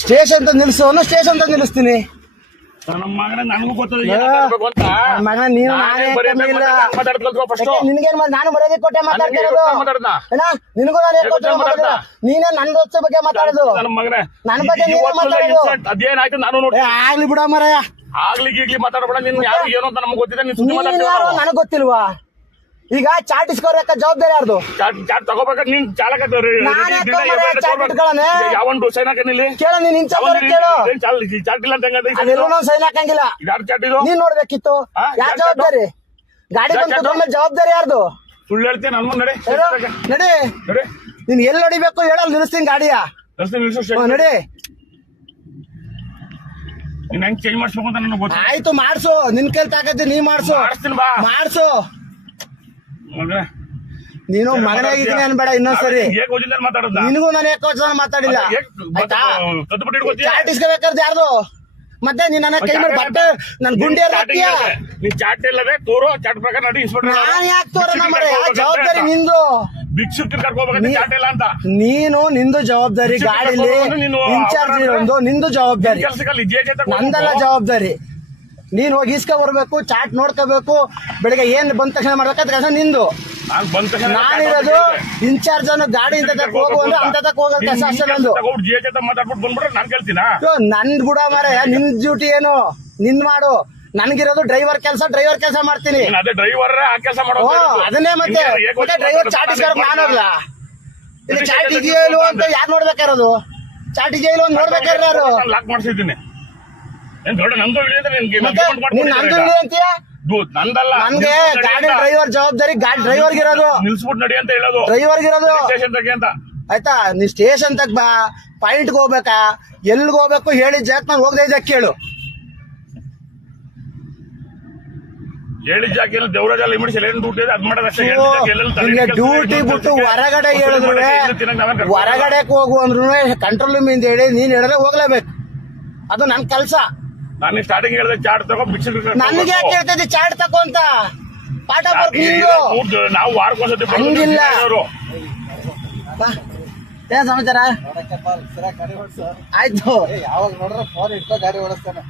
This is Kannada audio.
ಸ್ಟೇಷನ್ ತಂದು ನಿಲ್ಸು ಅನ್ನೋ ಸ್ಟೇಷನ್ ತಂದು ನಿಲ್ಲಿಸ್ತೀನಿ. ನನ್ನ ಮಗನ ನನಗೂ ಗೊತ್ತದ ಮಗನ ನೀನು ನಿನ್ಗೇನ್ ನಾನು ಬರೋದೇ ಕೊಟ್ಟೆ ಮಾತಾಡ್ತಿರೋದು ಅಣ್ಣ. ನಿನಗೂ ನಾನು ಕೊಟ್ಟೆ ಮಾತಾಡಿದ ನೀನೇ ನನ್ನ ದೋಸ್ತ ಬಗ್ಗೆ ಮಾತಾಡೋದು, ನನ್ನ ಬಗ್ಗೆ ನೀವೇ ಮಾತಾಡೋದು. ಅದೇನಾಯ್ತು ನಾನು ನೋಡಿ ಆಗ್ಲಿ ಬಿಡ ಮರಯ್ಯ, ಆಗ್ಲಿ ಈಗ್ಲಿ ಮಾತಾಡಬೇಡ. ನೀನು ಯಾರು ಏನು ಅಂತ ನಮ್ಗೆ ಗೊತ್ತಿದೆ, ನೀನು ಸುಮ್ಮನೆ ಮಾತಾಡ್ತೀವಿ. ನನಗ್ ಗೊತ್ತಿಲ್ವಾ? ಈಗ ಚಾಟ್ ಇಸ್ಕೋಬೇಕ ಜವಾಬ್ದಾರಿ ಯಾರ್ದು? ಚಾಟ್ ತಗೋಬೇಕಾದ್ರೆ ನೀನ್ ಚಾಲಕ ಯಾವೊಂದು ಸೈನ್ ಹಾಕನಿಲ್ಲಿ ಕೇಳ, ನೀನ್ ಇಂಚಾರ್ಜ್ ಕೇಳು. ಚಾಟ್ ಇಲ್ಲ ಅಂತ ಅದೆಲ್ಲ ಸೈನ್ ಹಾಕಂಗಿಲ್ಲ. ಯಾರು ಚಾಟ್ ಇದು ನೀನ್ ನೋಡ್ಬೇಕಿತ್ತು. ಯಾರ ಜವಾಬ್ದಾರಿ? ಗಾಡಿ ಬಂದ ಜವಾಬ್ದಾರಿ ಯಾರ್ದು? ಸುಳ್ಳು ಹೇಳ್ತೀನಿ ನನ್ನ ನಡೆ ನಡಿ. ನೀನ್ ಎಲ್ಲಿ ನೋಡಿಬೇಕು ಹೇಳೋ, ನಿಲ್ಲಿಸ್ತೀನಿ ಗಾಡಿಯ. ನಡಿ. ನೀನ್ ಹೆಂಗ್ ಚೇಂಜ್ ಮಾಡಿಸ್ಬೇಕು ಅಂತ ನನಗೆ ಗೊತ್ತು. ಆಯ್ತು ಮಾಡ್ಸು, ನಿನ್ ಕೈಲಿ ತಾಕತ್ತಿ ನೀ ಮಾಡ್ಸು. ಮಾಡ್ಸು. ನೀನು ಮಗನಾಗಿದ್ದೀನಿ ಅನ್ಬೇಡ ಇನ್ನೊಂದ್ಸರಿ. ನಿನಗೂ ನಾನು ಏಕವಚನ ಮಾತಾಡಿಲ್ಲ ಆಯ್ತಾ? ಚಾಟ್ ಇಸ್ಕೋಬೇಕಾದ್ರೆ ಯಾರ್ದು? ಮತ್ತೆ ನೀನ್ ನನ್ನ ಕೈ ಮಾಡಿ ಬಟ್ಟೆ ನನ್ ಗುಂಡಿಯಲ್ಲಿ ಹಾಕ್ತೀಯ? ನೀನ್ ಚಾಟ್ ಇಲ್ಲದೆ ತೋರೋ ಚಾಟ್ ಪ್ರಕಾರ ನಡಿ. ನಾನು ಯಾಕೆ ತೋರೋಣ ಮರ? ಜವಾಬ್ದಾರಿ ನಿಂದು. ಭಿಕ್ಷುಕರು ಕರ್ಕೋಬೇಕು ಚಾಟ್ ಇಲ್ಲ ಅಂತ. ನೀನು ನಿಂದು ಜವಾಬ್ದಾರಿ, ಗಾಡಿಲಿ ಇನ್ಚಾರ್ಜ್ ಇರೋದು ನಿಂದು ಜವಾಬ್ದಾರಿ, ನಂದಲ್ಲ ಜವಾಬ್ದಾರಿ. ನೀನ್ ಹೋಗಿ ಇಸ್ಕೊ ಬರ್ಬೇಕು, ಚಾಟ್ ನೋಡ್ಕೋಬೇಕು, ಬೆಳಿಗ್ಗೆ ಏನ್ ಬಂದ ತಕ್ಷಣ ಮಾಡ್ಬೇಕಾದ್ರೆ ಕೆಲಸ ನಿಂದು. ನಾನಿರೋದು ಇನ್ಚಾರ್ಜ್ ಅನ್ನು ಗಾಡಿ ಇಂತ ಹೋಗು ಅಂದ್ರೆ ಅಂತ ಹೋಗೋ ಕೆಲಸ ಅಷ್ಟೇ ನಂದು. ನಂದ್ ಬಿಡ ಮಾರ, ನಿನ್ ಡ್ಯೂಟಿ ಏನು ನಿಂದ್ ಮಾಡು. ನನ್ಗಿರೋದು ಡ್ರೈವರ್ ಕೆಲಸ ಮಾಡ್ತೀನಿ. ಅದನ್ನೇ ಮತ್ತೆ ಡ್ರೈವರ್ ಚಾಟ್ ಇಸ್ಕೊಳಕ್ ನಾನು ಹೋಗ್ಲಾ? ಇಲ್ಲಿ ಚಾಟ್ ಇದೆಯೋ ಇಲ್ವೋ ಅಂತ ಯಾರು ನೋಡ್ಬೇಕಾರೋದು? ಚಾಟ್ ಇದೆಯೋ ಇಲ್ವೋ ನೋಡ್ಬೇಕಾದ್ರೆ ಯಾರು? ಲಾಕ್ ಮಾಡ್ಸಿದ್ದೀನಿ. ನಂದು ಅಂತೀಯ? ನನ್ಗೆ ಗಾಡಿ ಡ್ರೈವರ್ ಜವಾಬ್ದಾರಿ, ಗಾಡಿ ಡ್ರೈವರ್ ಇರೋದು. ನಿಲ್ಸ್ಬಿಟ್ಟು ನಡಿ ಅಂತ ಹೇಳೋದು ಡ್ರೈವರ್ ಇರೋದು. ಸ್ಟೇಷನ್ ತಗ ಅಂತ ಆಯ್ತಾ? ನೀ ಸ್ಟೇಷನ್ ತಗ ಬಾ, ಪಾಯಿಂಟ್ಗೆ ಹೋಗ್ಬೇಕಾ, ಎಲ್ಗ್ ಹೋಗ್ಬೇಕು ಹೇಳಿದ ಜಾಕ್ ನಾನು ಹೋಗದೆ ಇದ್ದ ಕೇಳು. ಹೇಳಿದ ಜಾಗ ದೇವರಾಜ ಡ್ಯೂಟಿ ಅದ್ ಮಾಡೋದಷ್ಟೇ. ಡ್ಯೂಟಿ ಬಿಟ್ಟು ಹೊರಗಡೆ ಹೇಳಿದ್ರು, ಹೊರಗಡೆ ಹೋಗು ಅಂದ್ರು ಕಂಟ್ರೋಲ್ ರೂಮ್ ಇಂದ ಹೇಳಿ ನೀನ್ ಹೇಳಿದ್ರೆ ಹೋಗ್ಲೇಬೇಕು. ಅದು ನನ್ ಕೆಲ್ಸ. ನಾನು ಸ್ಟಾರ್ಟಿಂಗ್ ಹೇಳಿದೆ ಚಾಟ್ ತಗೋ, ಭಿಕ್ಷುಕರು ನನ್ಗೆ ಯಾಕೆ ಹೇಳ್ತಿದ್ದೆ ಚಾಟ್ ತಗೋ ಅಂತ? ಪಾಠ ನಾವು ವಾರಕ್ಕೊಂದ್ಸತಿ ಹಂಗಿಲ್ಲ. ಏನ್ ಸಮಾಚಾರ? ಆಯ್ತು. ಯಾವಾಗ ನೋಡ್ರೆ ಫೋನ್ ಇಟ್ಕೋ ಗಾಡಿ ಓಡಿಸ್ತಾನೆ.